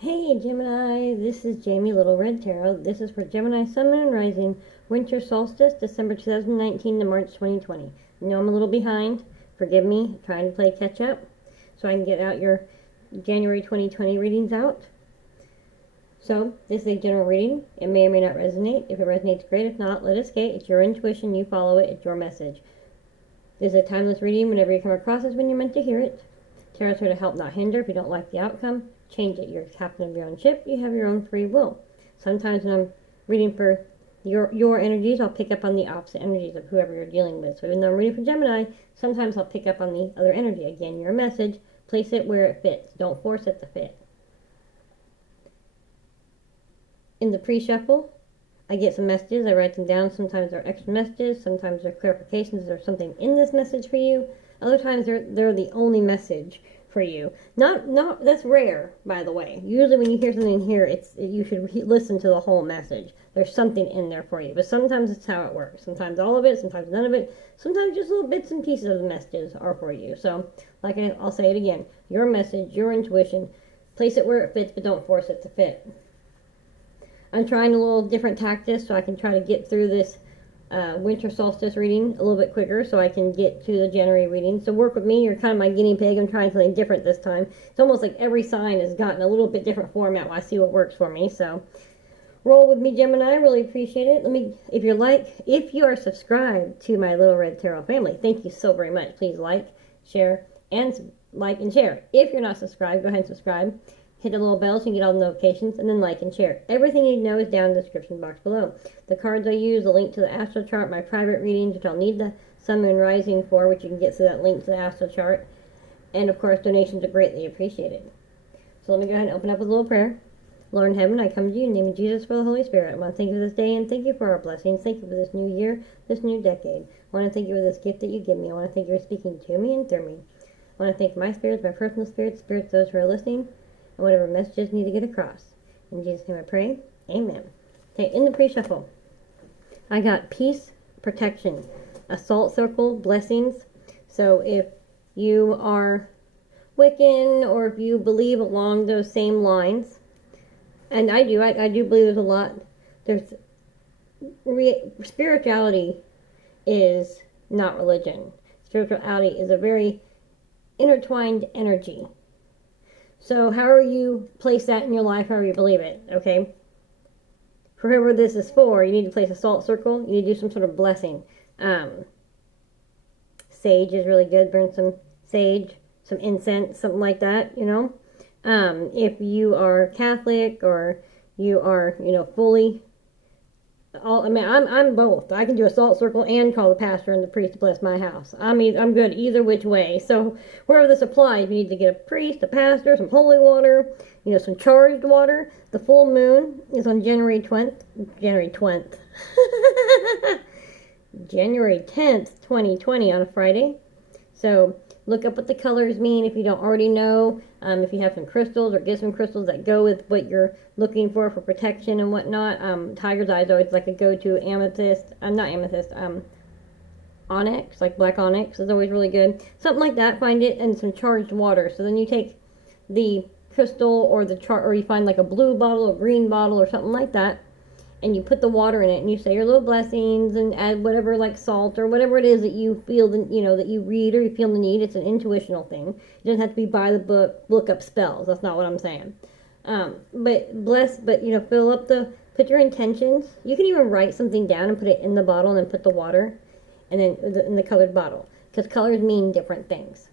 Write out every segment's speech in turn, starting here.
Hey Gemini, this is Jamie Little Red Tarot. This is for Gemini Sun, Moon, Rising, Winter Solstice, December 2019 to March 2020. I know I'm a little behind. Forgive me, I'm trying to play catch up so I can get out your January 2020 readings out. So, this is a general reading. It may or may not resonate. If it resonates, great. If not, let it skate. It's your intuition. You follow it. It's your message. This is a timeless reading. Whenever you come across this, when you're meant to hear it. Tarot's here to help, not hinder. If you don't like the outcome, change it. You're captain of your own ship. You have your own free will. Sometimes when I'm reading for your energies, I'll pick up on the opposite energies of whoever you're dealing with. So even though I'm reading for Gemini, sometimes I'll pick up on the other energy. Again, your message, place it where it fits. Don't force it to fit. In the pre-shuffle, I get some messages. I write them down. Sometimes they're extra messages. Sometimes they're clarifications. There's something in this message for you. Other times they're the only message for you. Not that's rare, by the way. Usually when you hear something here, you should listen to the whole message. There's something in there for you. But sometimes it's how it works. Sometimes all of it, sometimes none of it. Sometimes just little bits and pieces of the messages are for you. So, I'll say it again. Your message, your intuition, place it where it fits, but don't force it to fit. I'm trying a little different tactics so I can try to get through this winter solstice reading a little bit quicker so I can get to the January reading. So work with me. You're kind of my guinea pig. I'm trying something different this time. It's almost like every sign has gotten a little bit different format while I see what works for me. So roll with me, Gemini. I really appreciate it. If you are subscribed to my Little Red Tarot family, thank you so very much. Please like, share. If you're not subscribed, go ahead and subscribe. Hit the little bell so you can get all the notifications, and then like and share. Everything you need to know is down in the description box below. The cards I use, the link to the astro chart, my private readings, which I'll need the Sun, Moon, Rising for, which you can get through that link to the astro chart. And of course, donations are greatly appreciated. So let me go ahead and open up with a little prayer. Lord in heaven, I come to you in the name of Jesus for the Holy Spirit. I want to thank you for this day and thank you for our blessings. Thank you for this new year, this new decade. I want to thank you for this gift that you give me. I want to thank you for speaking to me and through me. I want to thank my spirits, my personal spirits, those who are listening, and whatever messages need to get across. In Jesus' name I pray. Amen. Okay, in the pre-shuffle, I got peace, protection, assault circle, blessings. So if you are Wiccan or if you believe along those same lines, and I do believe there's a lot. Spirituality is not religion. Spirituality is a very intertwined energy. So however you place that in your life, however you believe it, okay? For whoever this is for, you need to place a salt circle. You need to do some sort of blessing. Sage is really good. Burn some sage, some incense, something like that, you know? If you are Catholic or you are, fully... I'm both. I can do a salt circle and call the pastor and the priest to bless my house. I'm good either which way. So wherever this applies, you need to get a priest, a pastor, some holy water, some charged water. The full moon is on January 10th, 2020 on a Friday. So look up what the colors mean if you don't already know. If you have some crystals or get some crystals that go with what you're looking for protection and whatnot. Tiger's Eye is always like a go-to. Onyx, like black onyx is always really good. Something like that, find it, and some charged water. So then you take the crystal or or you find like a blue bottle or green bottle or something like that, and you put the water in it and you say your little blessings and add whatever, like salt or whatever it is that you feel that you read or you feel the need. It's an intuitional thing. It doesn't have to be by the book, look up spells. That's not what I'm saying. Fill up put your intentions. You can even write something down and put it in the bottle and then put the water and then in the colored bottle, because colors mean different things.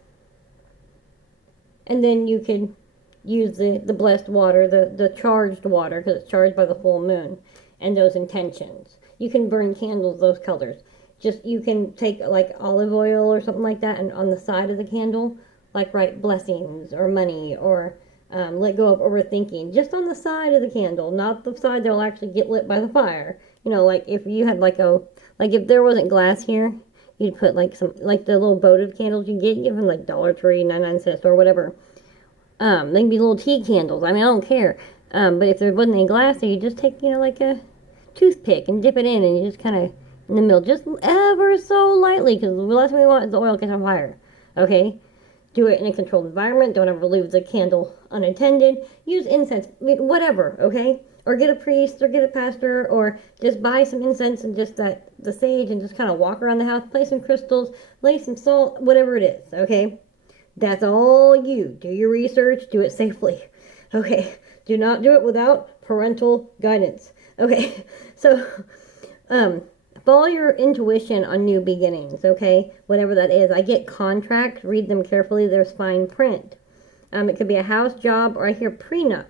And then you can use the blessed water, the charged water, because it's charged by the full moon, and those intentions. You can burn candles, those colors. You can take like olive oil or something like that, and on the side of the candle, like write blessings or money or let go of overthinking. Just on the side of the candle, not the side that'll actually get lit by the fire. Like if you had if there wasn't glass here, you'd put like the little votive candles you get from like Dollar Tree, 99 cents or whatever. They can be little tea candles. I don't care. But if there wasn't any glass there, you just take, like a toothpick and dip it in, and you just kind of in the middle, just ever so lightly, because the last thing we want is the oil catch on fire. Okay? Do it in a controlled environment. Don't ever leave the candle unattended. Use incense, whatever, okay? Or get a priest, or get a pastor, or just buy some incense and just the sage and just kind of walk around the house, play some crystals, lay some salt, whatever it is, okay? That's all you. Do your research, do it safely, okay? Do not do it without parental guidance, okay? So, follow your intuition on new beginnings, okay? Whatever that is. I get contracts, read them carefully, there's fine print. It could be a house, job, or I hear prenup.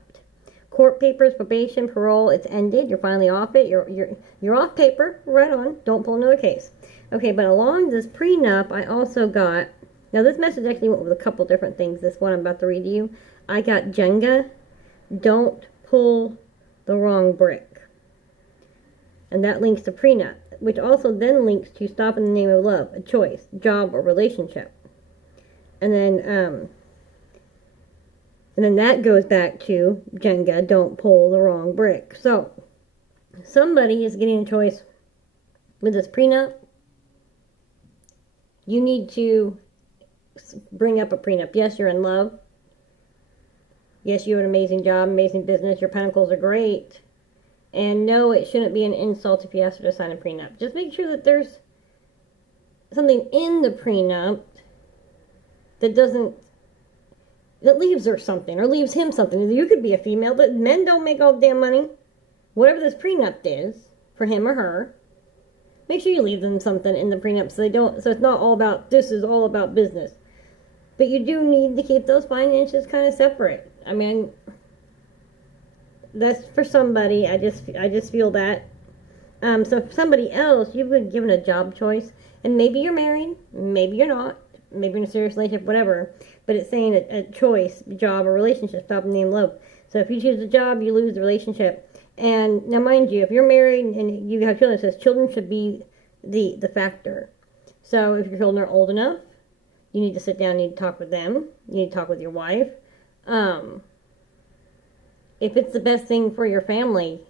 Court papers, probation, parole, it's ended. You're finally off it. You're off paper. Right on. Don't pull another case. Okay, but along this prenup, I also got... Now, this message actually went with a couple different things. This one I'm about to read to you. I got Jenga, don't pull the wrong brick. And that links to prenup, which also then links to stop in the name of love, a choice, job, or relationship. And then that goes back to Jenga, don't pull the wrong brick. So, somebody is getting a choice with this prenup. You need to bring up a prenup. Yes, you're in love. Yes, you have an amazing job, amazing business. Your pentacles are great. And no, it shouldn't be an insult if you ask her to sign a prenup. Just make sure that there's something in the prenup that leaves her something, or leaves him something. You could be a female, but men don't make all the damn money. Whatever this prenup is, for him or her, make sure you leave them something in the prenup so it's not all about, this is all about business. But you do need to keep those finances kind of separate. I mean, that's for somebody. I just feel that. So for somebody else, you've been given a job choice, and maybe you're married, maybe you're not, maybe you're in a serious relationship, whatever. But it's saying a choice, job, or relationship, stop in the name of love. So if you choose a job, you lose the relationship. And now, mind you, if you're married and you have children, it says children should be the factor. So if your children are old enough, you need to sit down, you need to talk with them. You need to talk with your wife. If it's the best thing for your family,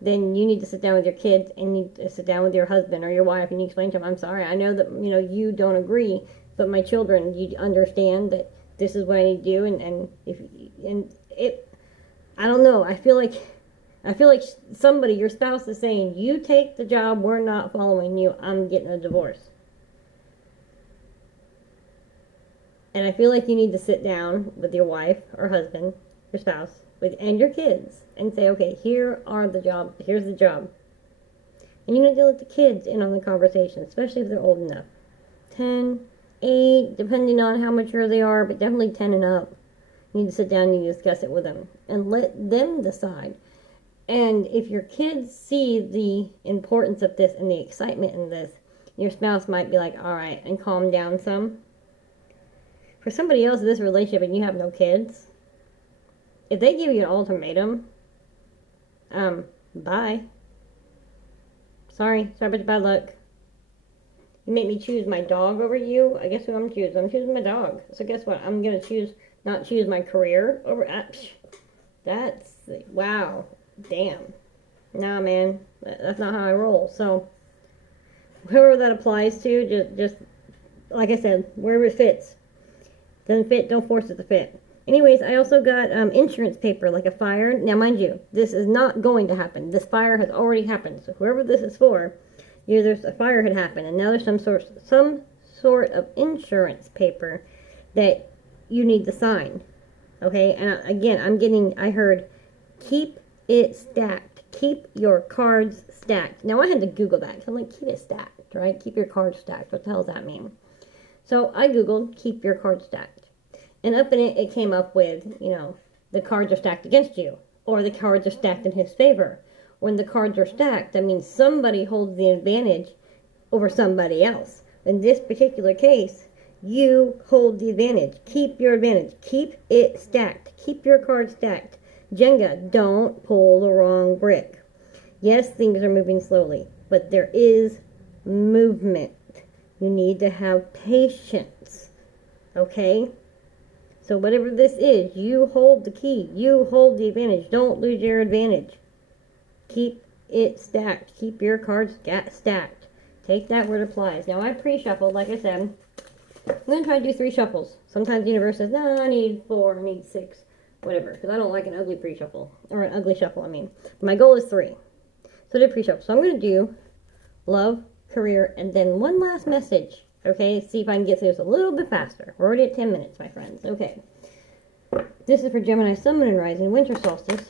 then you need to sit down with your kids and you need to sit down with your husband or your wife and you explain to them, I'm sorry, I know that you don't agree, but my children, you understand that this is what I need to do, I don't know. I feel like somebody, your spouse, is saying, you take the job, we're not following you, I'm getting a divorce. And I feel like you need to sit down with your wife or husband, your spouse, and your kids, and say, okay, here's the job. And you need to deal with the kids in on the conversation, especially if they're old enough. 10, 8, depending on how mature they are, but definitely 10 and up. You need to sit down and you discuss it with them and let them decide. And if your kids see the importance of this and the excitement in this, your spouse might be like, all right, and calm down some. For somebody else in this relationship and you have no kids, if they give you an ultimatum, bye. Sorry about the bad luck. You make me choose my dog over you. I guess who I'm choosing? I'm choosing my dog. So guess what? I'm going to not choose my career over... That's... Wow. Damn. Nah, man. That's not how I roll. So, whoever that applies to, just like I said, wherever it fits. Doesn't fit, don't force it to fit. Anyways, I also got insurance paper, like a fire. Now, mind you, this is not going to happen. This fire has already happened. So, whoever this is for... there's a fire had happened, and now there's some sort of insurance paper that you need to sign. Okay, and again, I heard, keep it stacked. Keep your cards stacked. Now, I had to Google that. I'm like, keep it stacked, right? Keep your cards stacked. What the hell does that mean? So I Googled, keep your cards stacked. And up in it came up with, the cards are stacked against you, or the cards are stacked in his favor. When the cards are stacked, that means somebody holds the advantage over somebody else. In this particular case, you hold the advantage. Keep your advantage. Keep it stacked. Keep your cards stacked. Jenga, don't pull the wrong brick. Yes, things are moving slowly, but there is movement. You need to have patience. Okay? So whatever this is, you hold the key. You hold the advantage. Don't lose your advantage. Keep it stacked. Keep your cards stacked. Take that where it applies. Now, I pre-shuffled, like I said. I'm going to try to do 3 shuffles. Sometimes the universe says, no, I need 4, I need 6, whatever. Because I don't like an ugly pre-shuffle. Or an ugly shuffle, I mean. My goal is 3. So I did pre-shuffle. So I'm going to do love, career, and then one last message. Okay, see if I can get through this a little bit faster. We're already at 10 minutes, my friends. Okay. This is for Gemini, Sun, Moon, and Rising, Winter Solstice.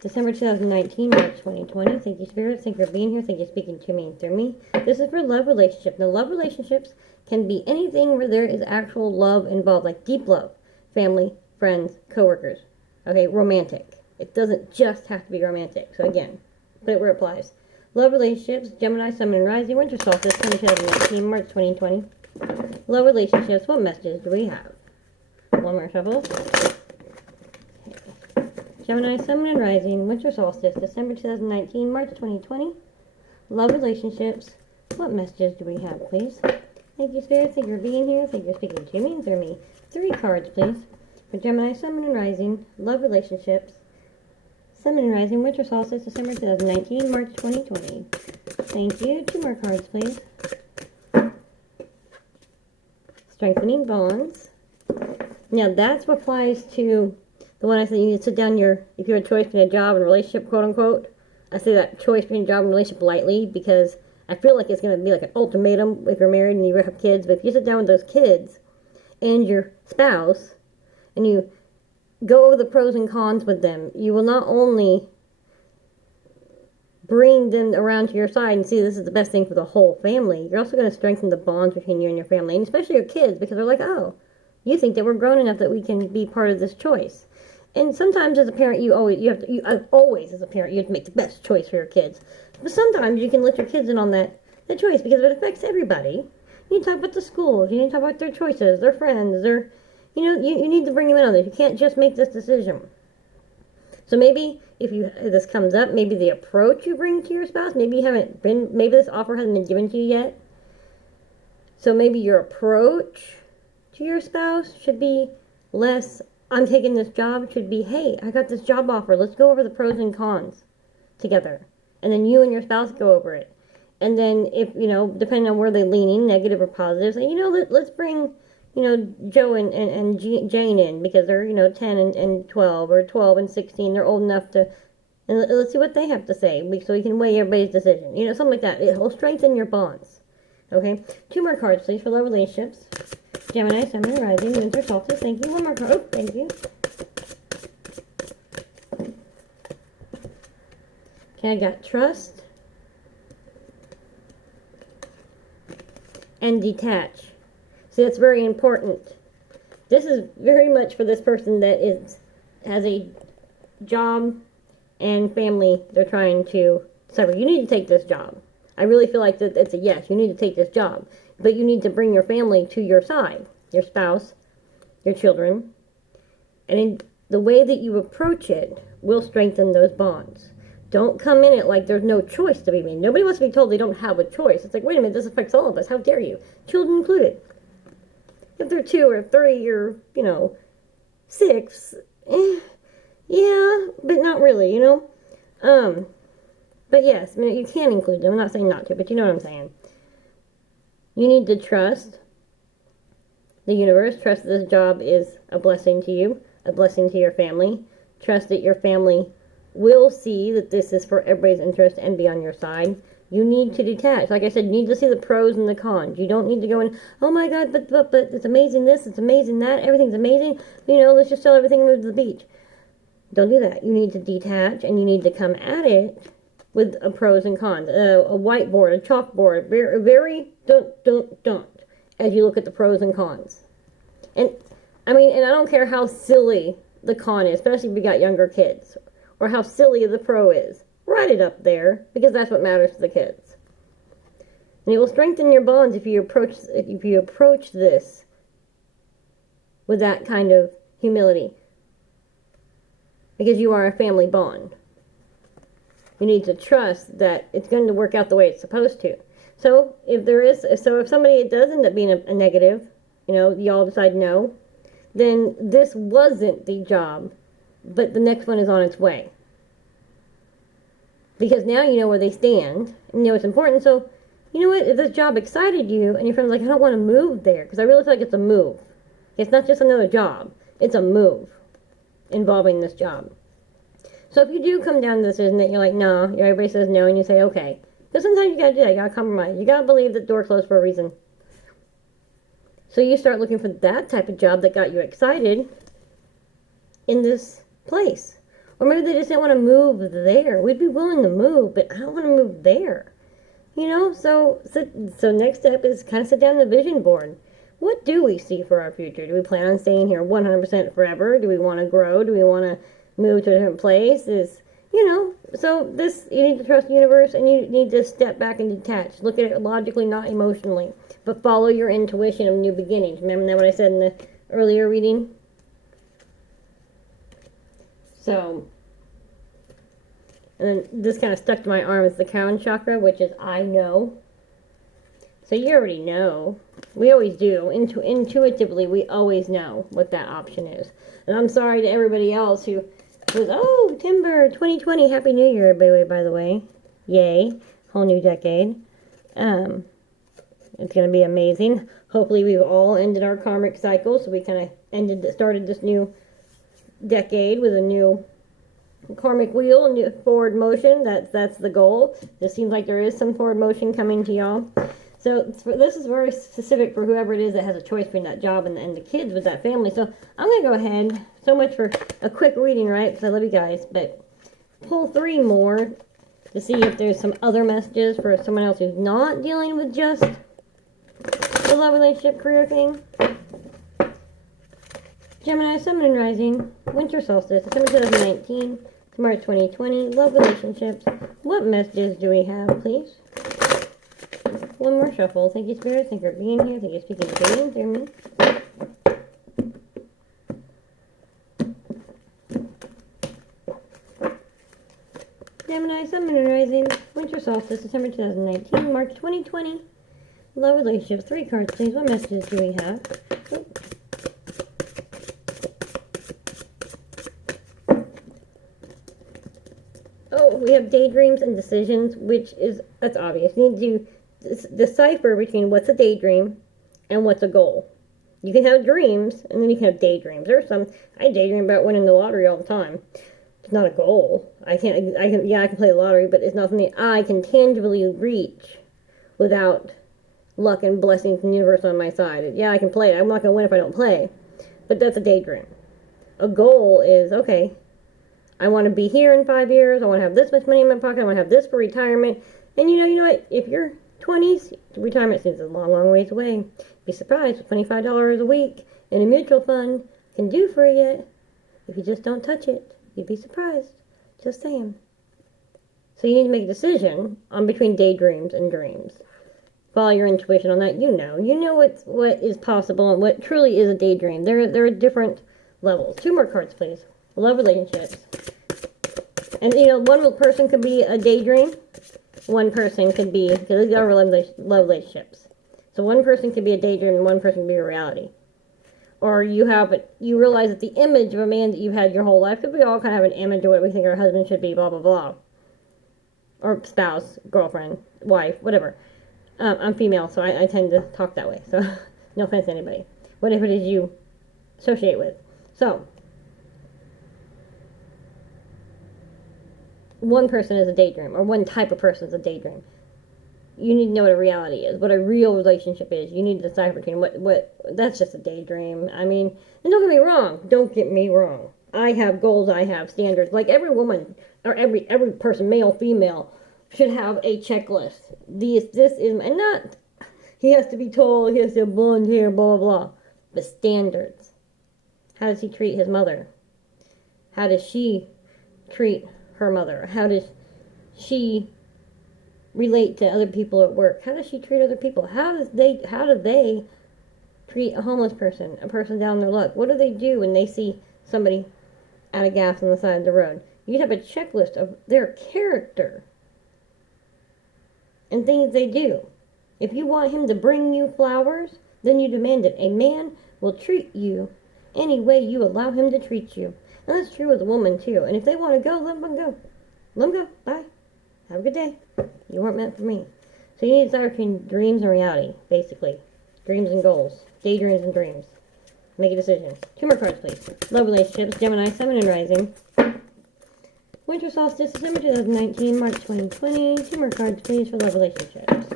December 2019, March 2020. Thank you, Spirit. Thank you for being here. Thank you for speaking to me and through me. This is for love relationships. Now, love relationships can be anything where there is actual love involved, like deep love, family, friends, coworkers. Okay, romantic. It doesn't just have to be romantic. So again, put it where it applies. Love relationships, Gemini, Sun, Moon, and Rising, Winter Solstice, 2019, March 2020. Love relationships, what messages do we have? One more shuffle. Gemini, Sun, Moon, and Rising, Winter Solstice, December 2019, March 2020. Love relationships, what messages do we have, please? Thank you, Spirit. Thank you for being here. Thank you for speaking to me and through me. 3 cards, please. For Gemini, Sun, Moon, and Rising, love relationships, Sun, Moon, and Rising, Winter Solstice, December 2019, March 2020. Thank you. 2 more cards, please. Strengthening bonds. Now, that's what applies to the one I said you need to sit down if you have a choice between a job and a relationship, quote unquote. I say that choice between a job and a relationship lightly because I feel like it's going to be like an ultimatum if you're married and you have kids. But if you sit down with those kids and your spouse and you go over the pros and cons with them, you will not only bring them around to your side and see this is the best thing for the whole family, you're also going to strengthen the bonds between you and your family, and especially your kids, because they're like, oh, you think that we're grown enough that we can be part of this choice. And sometimes as a parent, always as a parent, you have to make the best choice for your kids. But sometimes you can let your kids in on that choice because it affects everybody. You need to talk about the schools. You need to talk about their choices, their friends, you need to bring them in on this. You can't just make this decision. So maybe if this comes up, maybe the approach you bring to your spouse, maybe this offer hasn't been given to you yet. So maybe your approach to your spouse should be less, I'm taking this job, should be, hey, I got this job offer. Let's go over the pros and cons together. And then you and your spouse go over it. And then if, depending on where they're leaning, negative or positive, say, let's bring, Joe and Jane in because they're, 10 and 12 or 12 and 16. They're old enough to, and let's see what they have to say so we can weigh everybody's decision. Something like that. It will strengthen your bonds. Okay? 2 more cards, please, for love relationships. Gemini, Sun, Moon, Rising, Winter Solstice. Thank you. 1 more card. Oh, thank you. Okay, I got trust and detach. See, that's very important. This is very much for this person that has a job and family they're trying to sever. You need to take this job. I really feel like that it's a yes. You need to take this job. But you need to bring your family to your side. Your spouse, your children. And the way that you approach it will strengthen those bonds. Don't come in it like there's no choice to be made. Nobody wants to be told they don't have a choice. It's like, wait a minute, this affects all of us. How dare you? Children included. If they're 2 or 3 or, 6, yeah, but not really, But yes, you can include them. I'm not saying not to, but you know what I'm saying. You need to trust the universe. Trust that this job is a blessing to you, a blessing to your family. Trust that your family will see that this is for everybody's interest and be on your side. You need to detach. Like I said, you need to see the pros and the cons. You don't need to go in, oh my God, but it's amazing this, it's amazing that, everything's amazing. Let's just sell everything and move to the beach. Don't do that. You need to detach and you need to come at it with a pros and cons. A whiteboard, a chalkboard, very don't, as you look at the pros and cons. And I don't care how silly the con is, especially if you got younger kids, or how silly the pro is. Write it up there, because that's what matters to the kids. And it will strengthen your bonds if you approach this with that kind of humility. Because you are a family bond. You need to trust that it's going to work out the way it's supposed to. So if somebody does end up being a negative, y'all decide no, then this wasn't the job, but the next one is on its way. Because now you know where they stand, and you know it's important. So, you know what, if this job excited you, and your friend's like, I don't want to move there, because I really feel like it's a move. It's not just another job. It's a move involving this job. So if you do come down to the decision that you're like, no, everybody says no, and you say, okay. Because sometimes you got to do that. You got to compromise. You got to believe that the door closed for a reason. So you start looking for that type of job that got you excited in this place. Or maybe they just didn't want to move there. We'd be willing to move, but I don't want to move there. You know, so next step is kind of sit down the vision board. What do we see for our future? Do we plan on staying here 100% forever? Do we want to grow? Do we want to move to a different place? So this, you need to trust the universe, and you need to step back and detach. Look at it logically, not emotionally, but follow your intuition of new beginnings. Remember that what I said in the earlier reading? So, and then this kind of stuck to my arm is the crown chakra, which is I know. So you already know. We always do. Intuitively, we always know what that option is. And I'm sorry to everybody else who was, oh, December 2020, Happy New Year, everybody, by the way. Yay. Whole new decade. It's going to be amazing. Hopefully we've all ended our karmic cycle, so we kind of started this new decade with a new karmic wheel, new forward motion. That's the goal. It seems like there is some forward motion coming to y'all. So this is very specific for whoever it is that has a choice between that job and the kids with that family. So I'm going to go ahead, so much for a quick reading, right? Because I love you guys. But pull 3 more to see if there's some other messages for someone else who's not dealing with just the love, relationship, career thing. Gemini, Sun, and Rising, Winter Solstice, December 2019 to March 2020, love, relationships. What messages do we have, please? One more shuffle. Thank you, Spirit. Thank you for being here. Thank you for speaking to me through me. Gemini, Sun, and Rising, Winter Solstice, December 2019, March 2020. Love, relationships. 3 cards, please. What messages do we have? Oh, we have daydreams and decisions, that's obvious. You need to decipher between what's a daydream and what's a goal. You can have dreams, and then you can have daydreams. I daydream about winning the lottery all the time. It's not a goal. I can play the lottery, but it's not something I can tangibly reach without luck and blessings from the universe on my side. Yeah, I can play it. I'm not going to win if I don't play. But that's a daydream. A goal is, okay, I want to be here in 5 years. I want to have this much money in my pocket. I want to have this for retirement. And you know what? If you're 20s, retirement seems a long, long ways away. Be surprised what $25 a week in a mutual fund can do for you. If you just don't touch it, you'd be surprised. Just saying. So you need to make a decision on between daydreams and dreams. Follow your intuition on that. You know what is possible and what truly is a daydream. There are different levels. 2 more cards, please. Love, relationships. And one person could be a daydream. One person could be, because these are love relationships. So one person could be a daydream and one person could be a reality. Or you realize that the image of a man that you've had your whole life, because we all kind of have an image of what we think our husband should be, blah, blah, blah. Or spouse, girlfriend, wife, whatever. I'm female, so I tend to talk that way. So no offense to anybody. Whatever it is you associate with. So, one person is a daydream, or one type of person is a daydream. You need to know what a reality is, what a real relationship is. You need to decipher between what that's just a daydream. I mean, and don't get me wrong. I have goals, I have standards. Like every woman, or every person, male, female, should have a checklist. This is, and not, he has to be tall, he has to have blonde hair, blah, blah, blah. But standards. How does he treat his mother? How does she treat her mother? How does she relate to other people at work? How does she treat other people? How do they treat a homeless person, a person down their luck? What do they do when they see somebody out of gas on the side of the road? You have a checklist of their character and things they do. If you want him to bring you flowers, then you demand it. A man will treat you any way you allow him to treat you. And that's true with a woman, too. And if they want to go, let them go. Let them go. Bye. Have a good day. You weren't meant for me. So you need to decide between dreams and reality, basically. Dreams and goals. Daydreams and dreams. Make a decision. 2 more cards, please. Love relationships, Gemini, Sun and Rising. Winter Solstice, December 2019, March 2020. 2 more cards, please, for love relationships.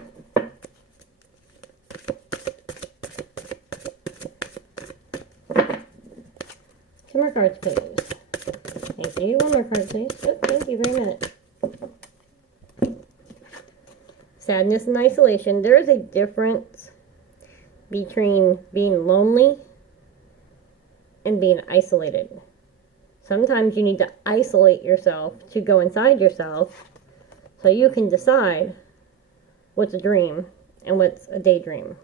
Two more cards, please. Thank you. 1 more card, please. Oh, thank you very much. Sadness and isolation. There is a difference between being lonely and being isolated. Sometimes you need to isolate yourself to go inside yourself so you can decide what's a dream and what's a daydream.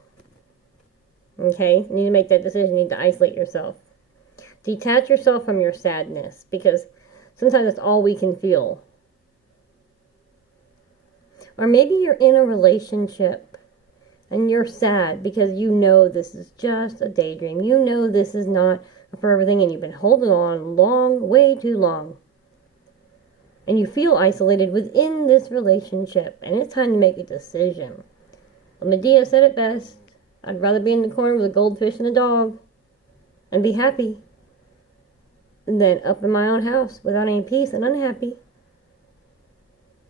Okay? You need to make that decision. You need to isolate yourself. Detach yourself from your sadness, because sometimes that's all we can feel. Or maybe you're in a relationship and you're sad because you know this is just a daydream. You know this is not a forever thing, and you've been holding on way too long. And you feel isolated within this relationship, and it's time to make a decision. Medea said it best. I'd rather be in the corner with a goldfish and a dog and be happy than up in my own house without any peace and unhappy.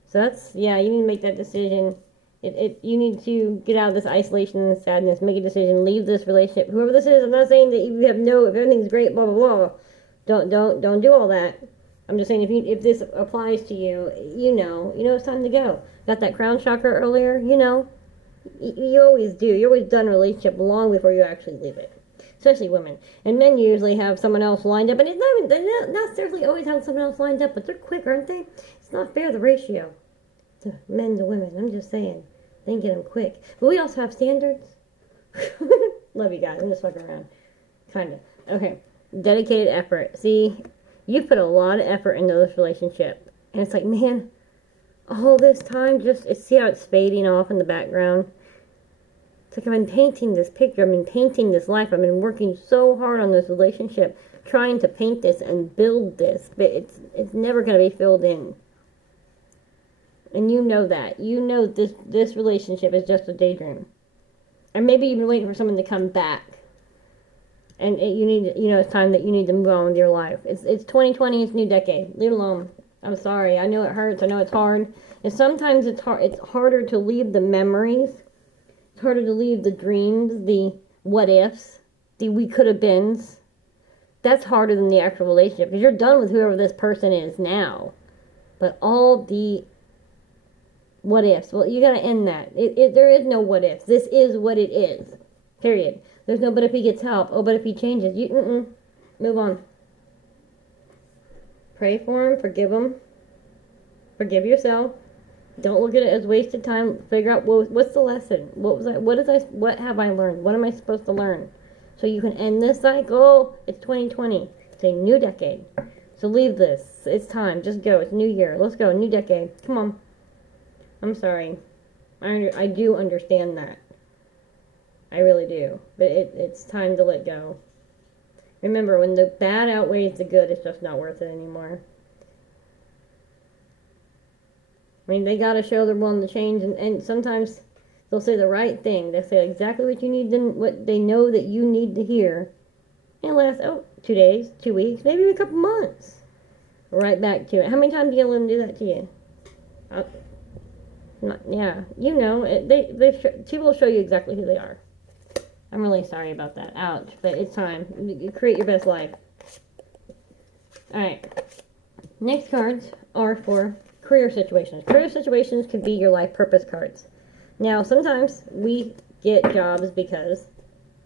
So that's, yeah, you need to make that decision. You need to get out of this isolation and sadness. Make a decision. Leave this relationship. Whoever this is, I'm not saying that you have if everything's great, blah, blah, blah. Don't do all that. I'm just saying if this applies to you, you know it's time to go. Got that crown chakra earlier, You always do. You're always done a relationship long before you actually leave it. Especially women. And men usually have someone else lined up. And they're not necessarily always have someone else lined up, but they're quick, aren't they? It's not fair, the ratio to men to women. I'm just saying. They can get them quick. But we also have standards. Love you guys. I'm just fucking around. Kind of. Okay. Dedicated effort. See, you put a lot of effort into this relationship. And it's like, man, all this time, see how it's fading off in the background? It's like I've been painting this picture. I've been painting this life. I've been working so hard on this relationship, trying to paint this and build this. But it's never going to be filled in. And you know that. You know this relationship is just a daydream. And maybe you've been waiting for someone to come back. And it's time that you need to move on with your life. It's 2020, it's a new decade. Leave it alone. I'm sorry. I know it hurts. I know it's hard. And sometimes it's harder to leave the memories. It's harder to leave the dreams, the what ifs, the we could have beens. That's harder than the actual relationship. Because you're done with whoever this person is now. But all the what ifs. Well, you gotta end that. There is no what ifs. This is what it is. Period. There's no but if he gets help. Oh, but if he changes. Move on. Pray for him. Forgive him. Forgive yourself. Don't look at it as wasted time. Figure out, well, what's the lesson? What have I learned? What am I supposed to learn? So you can end this cycle. It's 2020. It's a new decade. So leave this. It's time. Just go. It's new year. Let's go. New decade. Come on. I'm sorry. I do understand that. I really do. But it's time to let go. Remember, when the bad outweighs the good, it's just not worth it anymore. I mean, they gotta show they're willing to change, and sometimes they'll say the right thing. They say exactly what you need, what they know that you need to hear. And it lasts, 2 days, 2 weeks, maybe a couple months. Right back to it. How many times do you let them do that to you? People will show you exactly who they are. I'm really sorry about that. Ouch. But it's time. Create your best life. Alright. Next cards are for career situations. Career situations could be your life purpose cards. Now, sometimes we get jobs because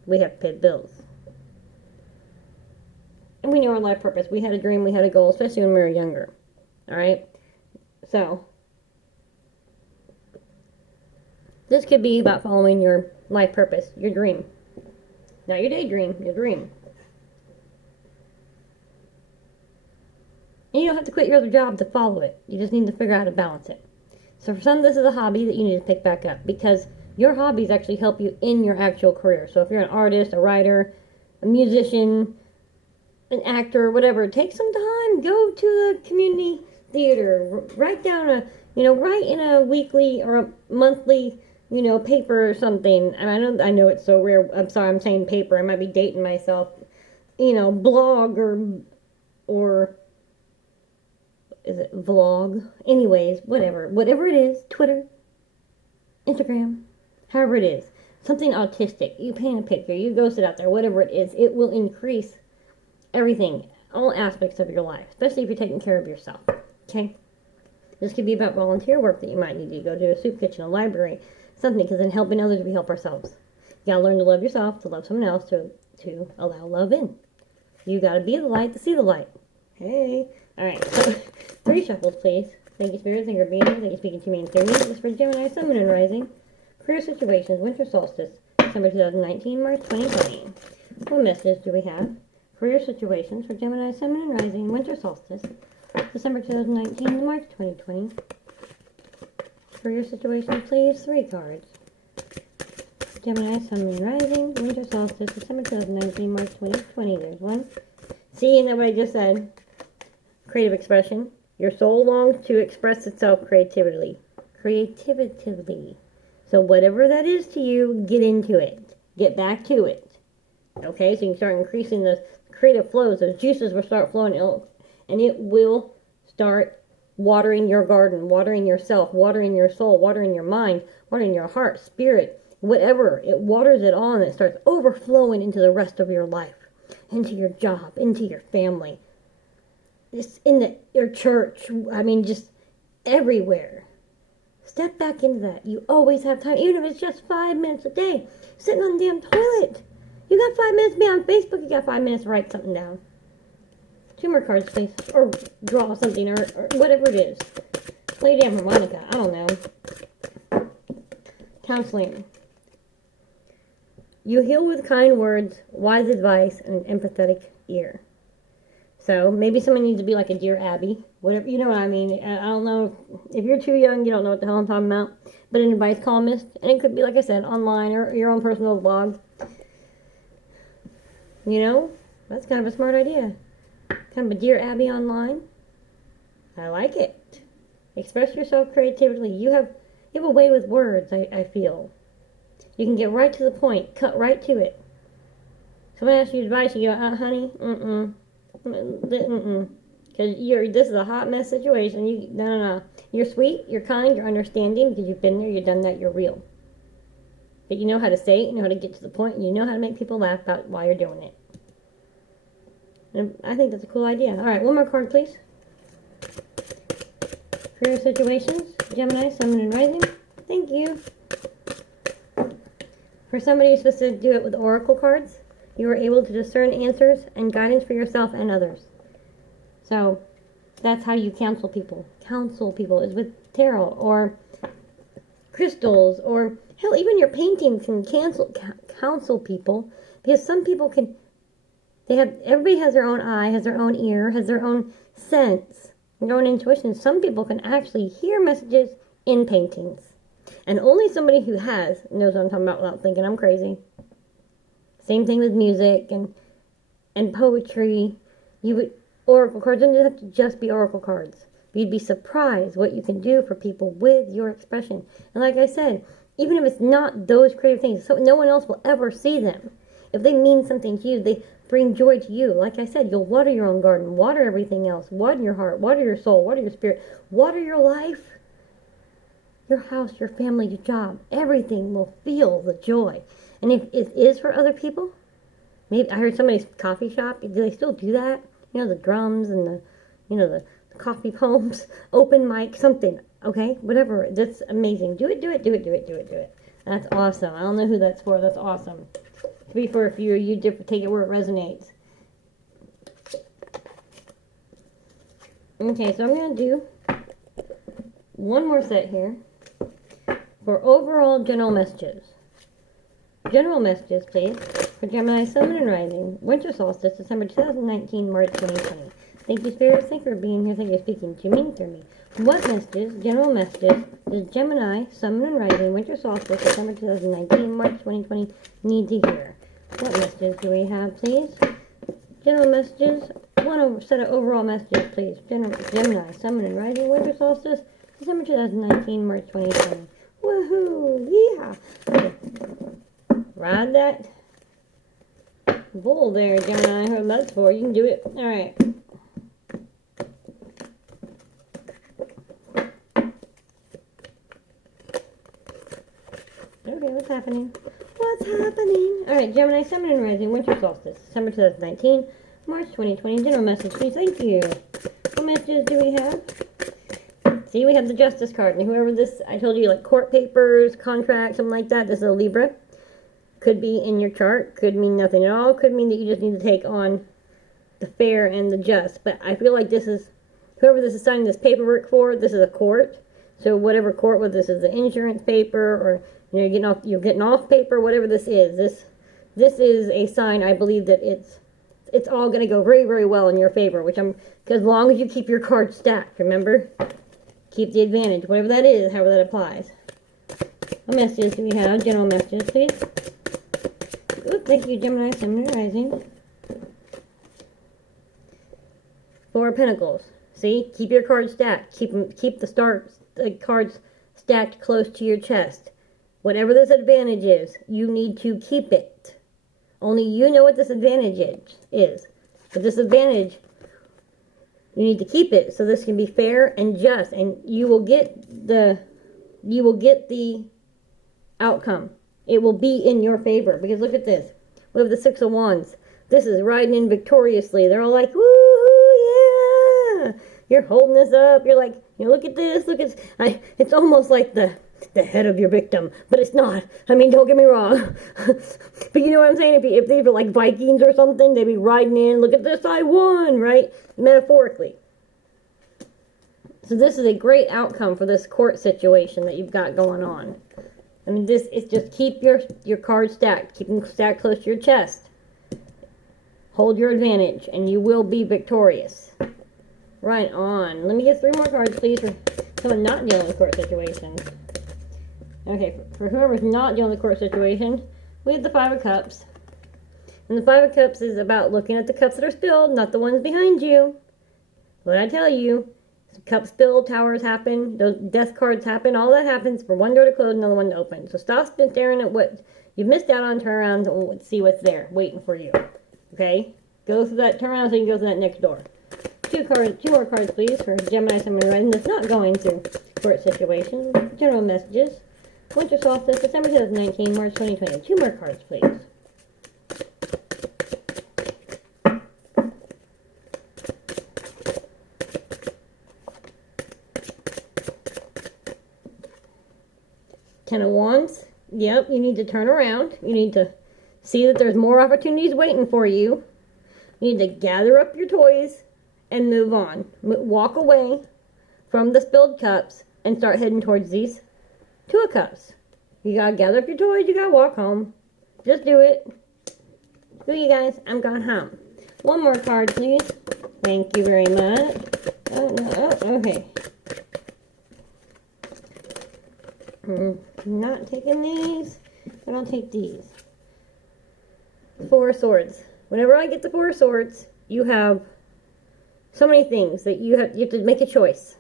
we have to pay the bills. And we know our life purpose. We had a dream, we had a goal, especially when we were younger. Alright? So, this could be about following your life purpose, your dream. Not your daydream, your dream. And you don't have to quit your other job to follow it. You just need to figure out how to balance it. So for some, this is a hobby that you need to pick back up, because your hobbies actually help you in your actual career. So if you're an artist, a writer, a musician, an actor, whatever, take some time. Go to the community theater. Write down write in a weekly or a monthly you know, paper or something. I know it's so rare. I'm sorry, I'm saying paper. I might be dating myself. You know, blog or is it vlog? Anyways, whatever it is, Twitter, Instagram, however it is, something autistic. You paint a picture, you go sit out there, whatever it is, it will increase everything, all aspects of your life, especially if you're taking care of yourself. Okay. This could be about volunteer work that you might need to go to a soup kitchen, a library, something, because in helping others, we help ourselves. You gotta learn to love yourself, to love someone else, to allow love in. You gotta be the light to see the light. Hey. Alright, so 3 shuffles, please. Thank you, Spirit. Thank you for being here. Thank you for speaking to me and through me. This is for Gemini, Sun, Moon, and Rising. Career situations, Winter Solstice, December 2019, March 2020. What message do we have? Career situations for Gemini, Sun, Moon, and Rising, Winter Solstice, December 2019, March 2020. Career situation, please. 3 cards. Gemini, Sun, Moon, Rising, Winter Solstice, December 2019, March 2020. There's one. See, and that what I just said. Creative expression. Your soul longs to express itself creatively. So whatever that is to you, get into it. Get back to it. Okay, so you can start increasing the creative flows. Those juices will start flowing, and it will start watering your garden, watering yourself, watering your soul, watering your mind, watering your heart, spirit, whatever. It waters it all, and it starts overflowing into the rest of your life, into your job, into your family, just in your church. I mean, just everywhere. Step back into that. You always have time, even if it's just 5 minutes a day, sitting on the damn toilet. You got 5 minutes to be on Facebook, you got 5 minutes to write something down. 2 more cards, please. Or draw something, or whatever it is. Play damn harmonica. I don't know. Counseling. You heal with kind words, wise advice, and an empathetic ear. So maybe someone needs to be like a Dear Abby. Whatever, you know what I mean. I don't know. If you're too young, you don't know what the hell I'm talking about. But an advice columnist. And it could be, like I said, online or your own personal blog. You know, that's kind of a smart idea. Kind of a Dear Abby online. I like it. Express yourself creatively. You have a way with words, I feel. You can get right to the point. Cut right to it. Someone asks you advice, you go, honey, because this is a hot mess situation. No. You're sweet, you're kind, you're understanding, because you've been there, you've done that, you're real. But you know how to say it, you know how to get to the point, and you know how to make people laugh about why you're doing it. And I think that's a cool idea. Alright, one more card, please. Career situations, Gemini, Sun, Moon, and Rising. Thank you. For somebody who's supposed to do it with oracle cards, you are able to discern answers and guidance for yourself and others. So, that's how you counsel people. Counsel people is with tarot or crystals, or hell, even your painting can counsel people, because some people can. Everybody has their own eye, has their own ear, has their own sense, their own intuition. Some people can actually hear messages in paintings, and only somebody who knows what I'm talking about without thinking I'm crazy. Same thing with music and poetry. Oracle cards don't have to just be oracle cards. You'd be surprised what you can do for people with your expression. And like I said, even if it's not those creative things, so no one else will ever see them. If they mean something to you, they bring joy to you. Like I said, you'll water your own garden, water everything else, water your heart, water your soul, water your spirit, water your life, your house, your family, your job. Everything will feel the joy. And if it is for other people, maybe I heard somebody's coffee shop. Do they still do that? You know, the drums and the coffee poems, open mic, something. Okay, whatever. That's amazing. Do it. That's awesome. I don't know who that's for. That's awesome. To be for a few of you, take it where it resonates. Okay, so I'm going to do one more set here for overall general messages. General messages, please, for Gemini, Sun, Moon, and Rising, Winter Solstice, December 2019, March 2020. Thank you, Spirit. Thank you for being here. Thank you for speaking to me and through me. What messages, general messages, does Gemini, Sun, Moon, and Rising, Winter Solstice, December 2019, March 2020 need to hear? What messages do we have, please? General messages, one set of overall messages, please. Gemini, Sun, Moon, and Rising, Winter Solstice, December 2019, March 2020. Woohoo! Yeah! Okay. Ride that bull there, Gemini. I heard that's for. You can do it. Alright. Okay, what's happening? What's happening? Alright, Gemini, Sun and Rising, Winter Solstice, December 2019, March 2020. General message, please. Thank you. What messages do we have? See, we have the Justice card. And whoever this, I told you, like court papers, contracts, something like that. This is a Libra. Could be in your chart. Could mean nothing at all. Could mean that you just need to take on the fair and the just. But I feel like this is, whoever this is signing this paperwork for, this is a court. So whatever court, whether this is the insurance paper or you're getting off paper, whatever this is a sign. I believe that it's all going to go very, very well in your favor. Because as long as you keep your cards stacked, remember, keep the advantage, whatever that is, however that applies. What messages do we have? General messages, please. Oops, thank you, Gemini, Sun and Rising. Four of Pentacles. See, keep your cards stacked. Keep the cards stacked close to your chest. Whatever this advantage is, you need to keep it. Only you know what this advantage is. But this advantage, you need to keep it so this can be fair and just, and you will get the outcome. It will be in your favor. Because look at this. We have the Six of Wands. This is riding in victoriously. They're all like, woo, yeah! You're holding this up. You're like, look at this. It's almost like the head of your victim, but it's not. I mean, don't get me wrong. But you know what I'm saying? If they were like Vikings or something, they'd be riding in, look at this, I won, right? Metaphorically. So this is a great outcome for this court situation that you've got going on. I mean, this is just keep your cards stacked. Keep them stacked close to your chest. Hold your advantage, and you will be victorious. Right on. Let me get 3 more cards, please, for someone not dealing with court situations. Okay, for whoever's not dealing with court situation, we have the Five of Cups. And the Five of Cups is about looking at the cups that are spilled, not the ones behind you. What I tell you, cups spilled, towers happen, those death cards happen, all that happens for one door to close, another one to open. So stop staring at what you've missed out on, turn around and see what's there, waiting for you. Okay? Go through that, turn around so you can go through that next door. 2 more cards, please, for Gemini, Sun, and Rising that's not going through court situations. General messages. Winter Solstice, December 2019, March 2020. 2 more cards, please. Ten of Wands. Yep, you need to turn around. You need to see that there's more opportunities waiting for you. You need to gather up your toys and move on. Walk away from the spilled cups and start heading towards these 2 of Cups. You gotta gather up your toys. You gotta walk home. Just do it. Do you guys? I'm going home. 1 more card, please. Thank you very much. Oh, no. Oh, okay. Not taking these, but I'll take these. 4 of Swords. Whenever I get the 4 of Swords, you have so many things that you have to make a choice.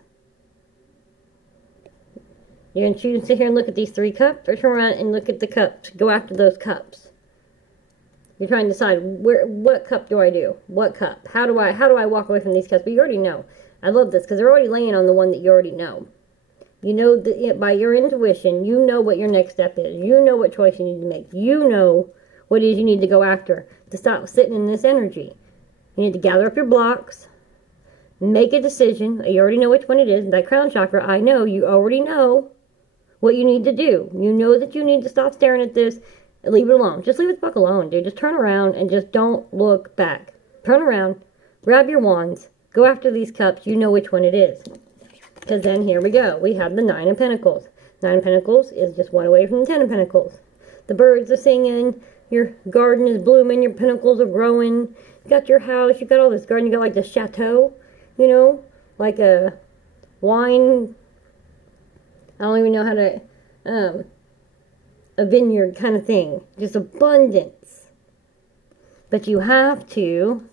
You're going to choose to sit here and look at these 3 cups, or turn around and look at the cups. Go after those cups. You're trying to decide what cup do I do? What cup? How do I walk away from these cups? But you already know. I love this because they're already laying on the one that you already know. You know that by your intuition, you know what your next step is. You know what choice you need to make. You know what it is you need to go after to stop sitting in this energy. You need to gather up your blocks. Make a decision. You already know which one it is. That crown chakra, I know. You already know what you need to do. You know that you need to stop staring at this and leave it alone. Just leave it the fuck alone, dude. Just turn around and just don't look back. Turn around. Grab your wands. Go after these cups. You know which one it is. Because then here we go. We have the 9 of Pentacles. 9 of Pentacles is just one away from the 10 of Pentacles. The birds are singing. Your garden is blooming. Your pentacles are growing. You got your house. You got all this garden. You got like the chateau. You know, like a wine. I don't even know how to, a vineyard kind of thing. Just abundance. But you have to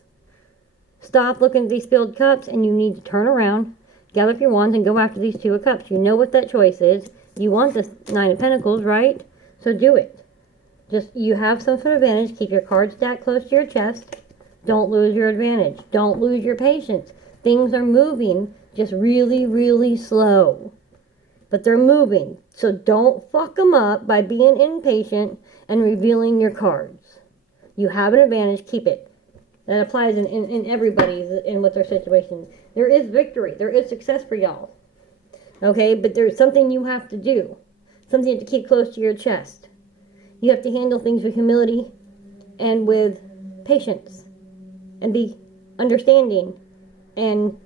stop looking at these filled cups and you need to turn around, gather up your wands and go after these 2 of Cups. You know what that choice is. You want this Nine of Pentacles, right? So do it. Just, you have some sort of advantage. Keep your cards stacked close to your chest. Don't lose your advantage. Don't lose your patience. Things are moving just really, really slow. But they're moving. So don't fuck them up by being impatient and revealing your cards. You have an advantage. Keep it. That applies in everybody's, in what their situation. There is victory. There is success for y'all. Okay? But there's something you have to do. Something you have to keep close to your chest. You have to handle things with humility and with patience. And be understanding. And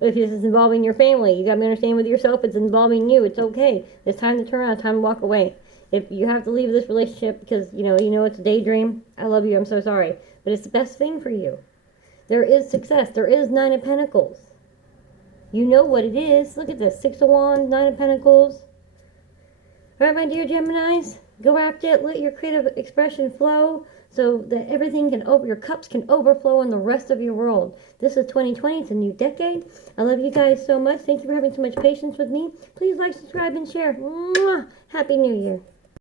if this is involving your family, you gotta be understanding with yourself. It's involving you. It's okay. It's time to turn around. Time to walk away. If you have to leave this relationship because, you know it's a daydream, I love you. I'm so sorry. But it's the best thing for you. There is success. There is Nine of Pentacles. You know what it is. Look at this. 6 of Wands, 9 of Pentacles. All right, my dear Geminis. Go after it. Let your creative expression flow so that everything can your cups can overflow in the rest of your world. This is 2020. It's a new decade. I love you guys so much. Thank you for having so much patience with me. Please like, subscribe, and share. Mwah! Happy New Year.